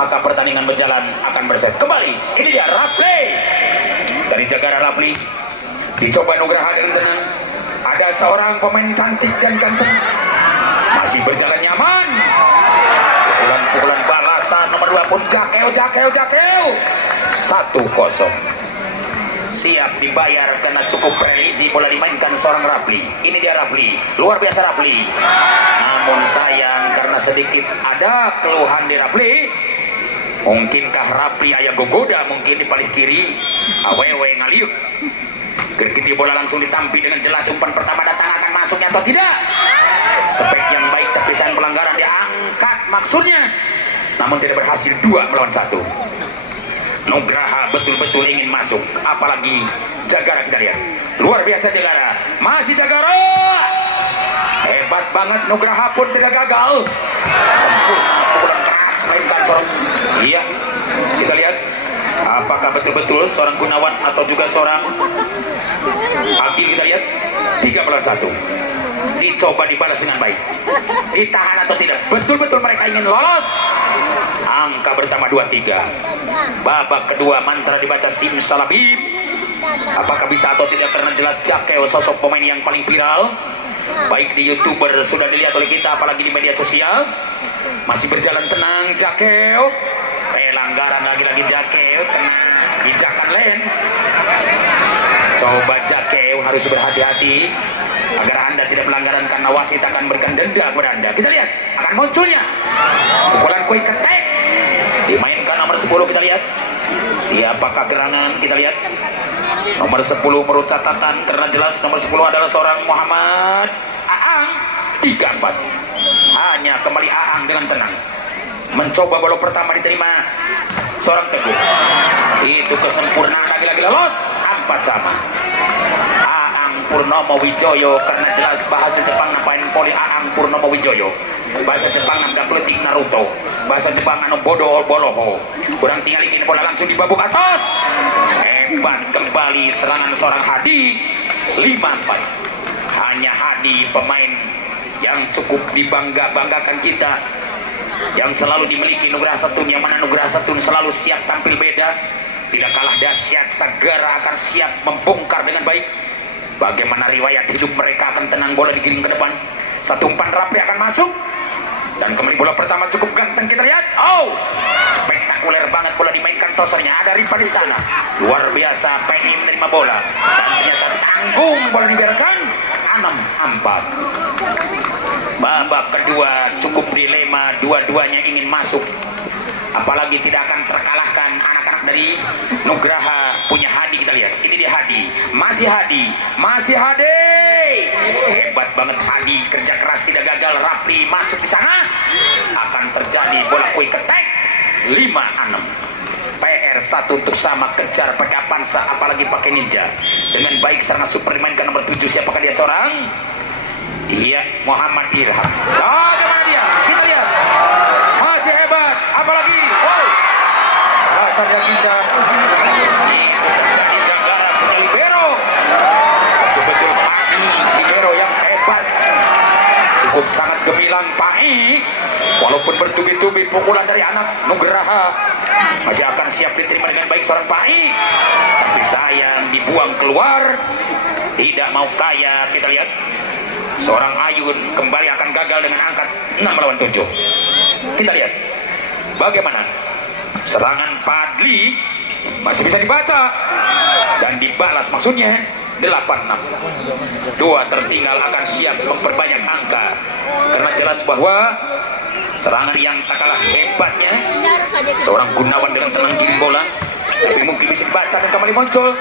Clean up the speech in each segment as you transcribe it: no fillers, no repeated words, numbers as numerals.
maka pertandingan berjalan akan berset kembali. Ini dia Rapli dari Jagara. Rapli dicoba Nugraha dengan tenang. Ada seorang pemain cantik dan ganteng, masih berjalan nyaman. Pukulan balasan nomor 2 pun Jakeo 1-0. Siap dibayar karena cukup religi bola dimainkan seorang Rapli. Ini dia Rapli, luar biasa Rapli. Namun sayang karena sedikit ada keluhan di Rapli. Mungkinkah Rapli ayah gogoda mungkin di paling kiri awewe ngaliuk. Gergiti bola langsung ditampi dengan jelas. Umpan pertama datang, akan masuknya atau tidak? Spek yang baik tapi sayang pelanggaran diangkat maksudnya, namun tidak berhasil. 2 melawan 1. Nugraha betul-betul ingin masuk, apalagi Jagara. Kita lihat luar biasa Jagara, masih Jagara hebat banget. Nugraha pun tidak gagal, sempurna pukulan keras mainkan seorang. Iya, kita lihat apakah betul-betul seorang Gunawan atau juga seorang Agil. Kita lihat 3 melawan 1. Dicoba dibalas dengan baik, ditahan atau tidak? Betul-betul mereka ingin lolos. Angka bertambah 23. Babak kedua mantra dibaca simsalabim. Apakah bisa atau tidak? Karena jelas Jakeo sosok pemain yang paling viral, baik di YouTuber sudah dilihat oleh kita, apalagi di media sosial. Masih berjalan tenang Jakeo. Pelanggaran lagi-lagi Jakeo, kena pijakan lain. Coba Jakeo harus berhati-hati agar Anda tidak pelanggaran, karena wasit akan berikan denda kepada Anda. Kita lihat akan munculnya pukulan koi ketek dimainkan nomor 10. Kita lihat siapakah gerangan. Kita lihat nomor 10 menurut catatan, karena jelas nomor 10 adalah seorang Muhammad Aang. 3-4. Hanya kembali Aang dengan tenang mencoba bola pertama, diterima seorang Teguh. Itu kesempurnaan lagi-lagi lolos. 4 sama. Aang Purnomo Wijoyo, karena jelas bahasa Jepang nampain poli Aang Purnomo Wijoyo. Bahasa Jepang namda kletik Naruto, bahasa Jepang anu bodoh boloho. Kurang tinggal ingin bola langsung dibabuk atas. Hebat kembali serangan seorang Hadi. 5-4. Hanya Hadi pemain yang cukup dibanggakan kita, yang selalu dimiliki Nugraha Setun, yang mana Nugraha Setun selalu siap tampil beda, tidak kalah dahsyat, segera akan siap membongkar dengan baik. Bagaimana riwayat hidup mereka, akan tenang bola dikirim ke depan. Satu umpan Rapli akan masuk, dan kembali bola pertama cukup ganteng. Kita lihat, oh spektakuler banget bola dimainkan tosernya. Ada Ripa di sana, luar biasa. Pengen menerima bola dan ternyata tanggung, bola dibiarkan. 6-4. Babak kedua cukup dilema, dua-duanya ingin masuk, apalagi tidak akan terkalahkan anak-anak dari Nugraha punya Hadi. Kita lihat, ini dia Hadi, masih Hadi, masih Hadi. Hebat banget Hadi, kerja keras tidak gagal. Rapli masuk di sana, akan terjadi bola kue ketek. 5-6. PR1 untuk sama, kejar pakai Avanza, apalagi pakai Ninja. Dengan baik serangan super dimainkan nomor 7. Siapakah dia? Seorang, iya, Muhammad Irham. Bagaimana dia? Kita lihat, masih hebat, apalagi dasarnya kita. Ini terjadi Jagara punya libero, betul-betul Pai, libero yang hebat, cukup sangat gemilang Pai. Walaupun bertubi-tubi pukulan dari anak Nugraha, masih akan siap diterima dengan baik seorang Pai, tapi sayang dibuang keluar. Tidak mau kaya. Kita lihat seorang Ayun kembali akan gagal dengan angkat 6 melawan 7. Kita lihat bagaimana serangan Padli masih bisa dibaca dan dibalas, maksudnya 8-6. 2 tertinggal akan siap memperbanyak angka, karena jelas bahwa serangan yang tak kalah hebatnya seorang Gunawan dengan tenang kirim bola, tapi mungkin bisa dibaca dan kembali muncul.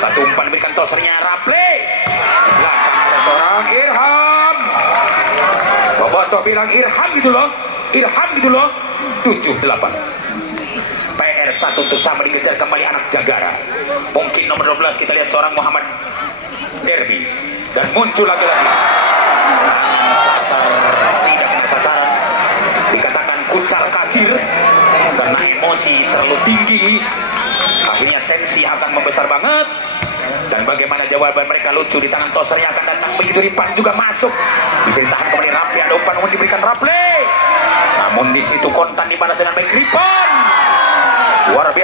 Satu umpan diberikan tosernya Rapli. Silakan, ada seorang Irham. Bobotoh bilang Irham gitu loh, Irham gitu loh. 7-8. PR1 untuk sama dikejar kembali anak Jagara. Mungkin nomor 12 kita lihat seorang Muhammad Derby, dan muncul lagi-lagi serangan sasar, tidak kena sasaran, dikatakan kucar kacir karena emosi terlalu tinggi. Akhirnya tensi akan membesar banget. Dan bagaimana jawaban mereka lucu, di tangan tosernya akan datang begitu. Ripan juga masuk, bisa ditahan kembali Rapli. Ada umpan diberikan Rapli, namun di situ kontan dibalas dengan baik Ripan.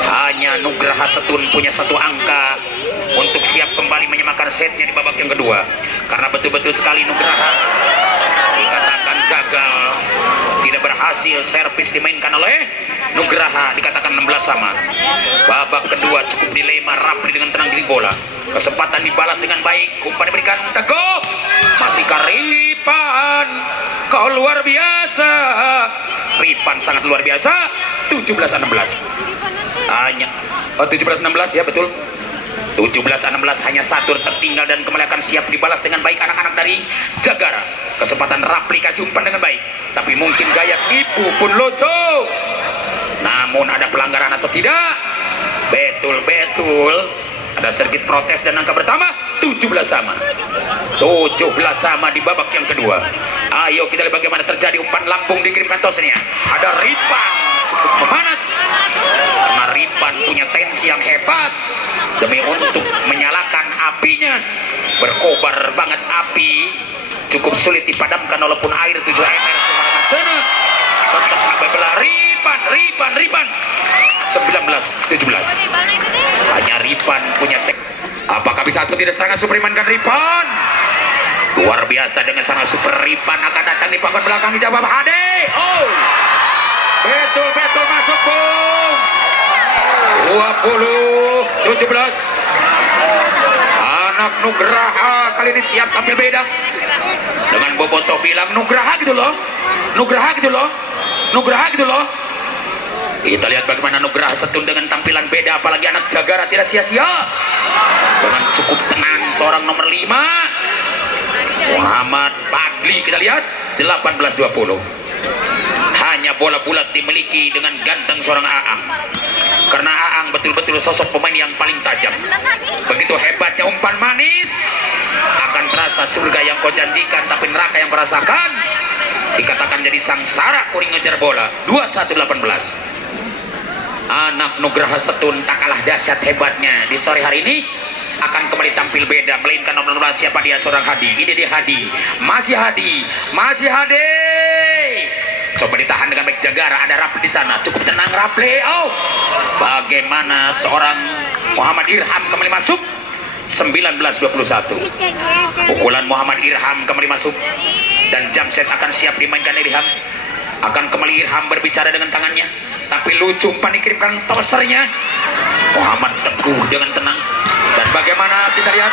Hanya Nugraha Setun punya satu angka untuk siap kembali menyamakan setnya di babak yang kedua. Karena betul-betul sekali Nugraha dikatakan gagal, tidak berhasil servis dimainkan oleh Nugraha, dikatakan 16 sama. Babak kedua cukup dilema Rapli dengan tenang di bola. Kesempatan dibalas dengan baik, umpan diberikan Teguh, masih Ripan, kau luar biasa. Ripan sangat luar biasa. 17-16 hanya 17-16 ya, betul. 17-16 hanya satu tertinggal dan kembali akan siap dibalas dengan baik anak-anak dari Jagara. Kesempatan Rapli kasih umpan dengan baik, tapi mungkin gaya tipu pun lucu. Namun ada pelanggaran atau tidak? Betul-betul ada sedikit protes dan angka bertambah 17 sama. 17 sama di babak yang kedua. Ayo kita lihat bagaimana terjadi umpan lambung dikirimkan tosnya. Ada Ripan cukup memanas karena Ripan punya tensi yang hebat demi untuk menyalakan apinya. Berkobar banget api, cukup sulit dipadamkan walaupun air 7 ember sana. Tetap belah Ripan 19-17. Hanya Ripan punya apakah bisa atau tidak serangan Supriman kan Ripan? Luar biasa dengan serangan super Ripan akan datang di pangkat belakang dijawab Hade. Oh, betul-betul masuk Bung. 20-17. Anak Nugraha kali ini siap tampil beda. Dengan Boboto bilang Nugraha gitu loh. Kita lihat bagaimana Nugraha Setun dengan tampilan beda, apalagi anak Jagara tidak sia-sia. Dengan cukup tenang seorang nomor 5 Muhammad Padli, kita lihat 18-20. Hanya bola bulat dimiliki dengan ganteng seorang Aang. Karena Aang betul-betul sosok pemain yang paling tajam. Begitu hebatnya umpan manis, akan terasa surga yang kau janjikan tapi neraka yang merasakan. Dikatakan jadi sangsara kuring ngejar bola. 21-18. Anak Nugraha Setun tak kalah dahsyat hebatnya di sore hari ini akan kembali tampil beda, melainkan nomor 12 siapa dia, seorang Hadi. Ini dia Hadi, masih Hadi. Coba ditahan dengan baik Jagara, ada Rapli di sana, cukup tenang Rapli. Oh, bagaimana seorang Muhammad Irham kembali masuk. 19-21. Pukulan Muhammad Irham kembali masuk dan jam set akan siap dimainkan Irham. Akan kembali Irham berbicara dengan tangannya, tapi lucu umpan dikirimkan tosernya. Muhammad Teguh dengan tenang. Dan bagaimana kita lihat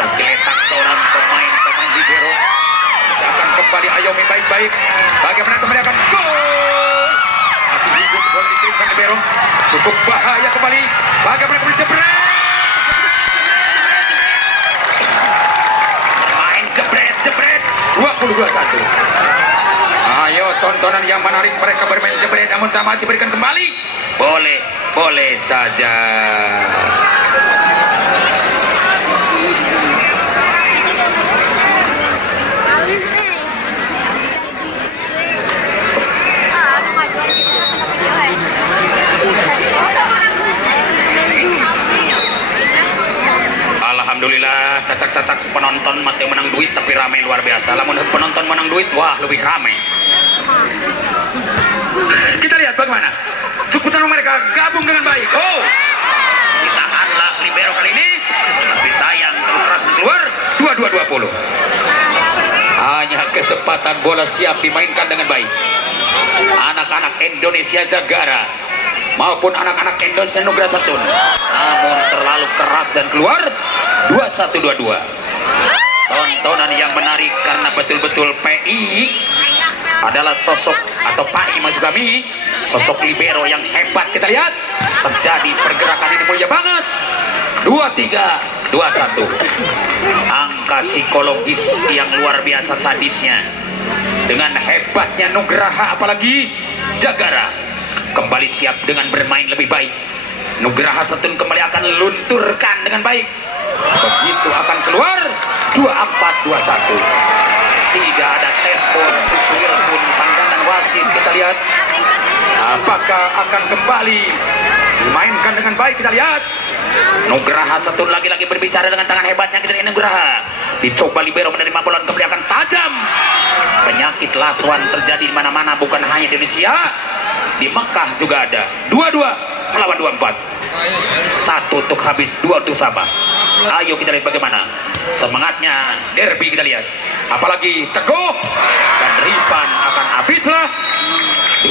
kaki letak seorang pemain libero akan kembali ayomi baik-baik. Bagaimana kembali akan gol. Masih hidup gol dikirimkan libero. Cukup bahaya kembali. Bagaimana kembali jebret. Main jebret 20-21. Ayo tontonan yang menarik, mereka bermain jebret namun tak mati berikan kembali. Boleh saja. Alhamdulillah, cacak-cacak penonton mati menang duit tapi ramai luar biasa. Lamun penonton menang duit, wah lebih ramai. Kita lihat bagaimana cukupan mereka gabung dengan baik. Oh, ditahanlah libero kali ini, tapi sayang terlalu keras keluar. 22-20. Hanya kesempatan bola siap dimainkan dengan baik. Anak-anak Indonesia Jagara maupun anak-anak Indonesia Nugraha Setun, namun terlalu keras dan keluar. 21-22. Tontonan yang menarik karena betul-betul PI adalah sosok atau PAI maksud kami, sosok libero yang hebat. Kita lihat terjadi pergerakan ini mulia banget. 23-21. Angka psikologis yang luar biasa sadisnya dengan hebatnya Nugraha, apalagi Jagara kembali siap dengan bermain lebih baik. Nugraha Setun kembali akan lunturkan dengan baik. Begitu akan keluar 24-21. Tidak ada tes pun, sucuil pun, pandangan wasit. Kita lihat apakah akan kembali dimainkan dengan baik. Kita lihat Nugraha Setun lagi-lagi berbicara dengan tangan hebatnya. Kita lihat Nugraha dicoba libero menerima bola kembali akan tajam. Penyakit lasuan terjadi di mana-mana, bukan hanya di Indonesia, di Mekah juga ada. 22 melawan 24. 1 untuk habis, 2 untuk sama. Ayo kita lihat bagaimana semangatnya derby, kita lihat. Apalagi Teguh dan Rifan akan habislah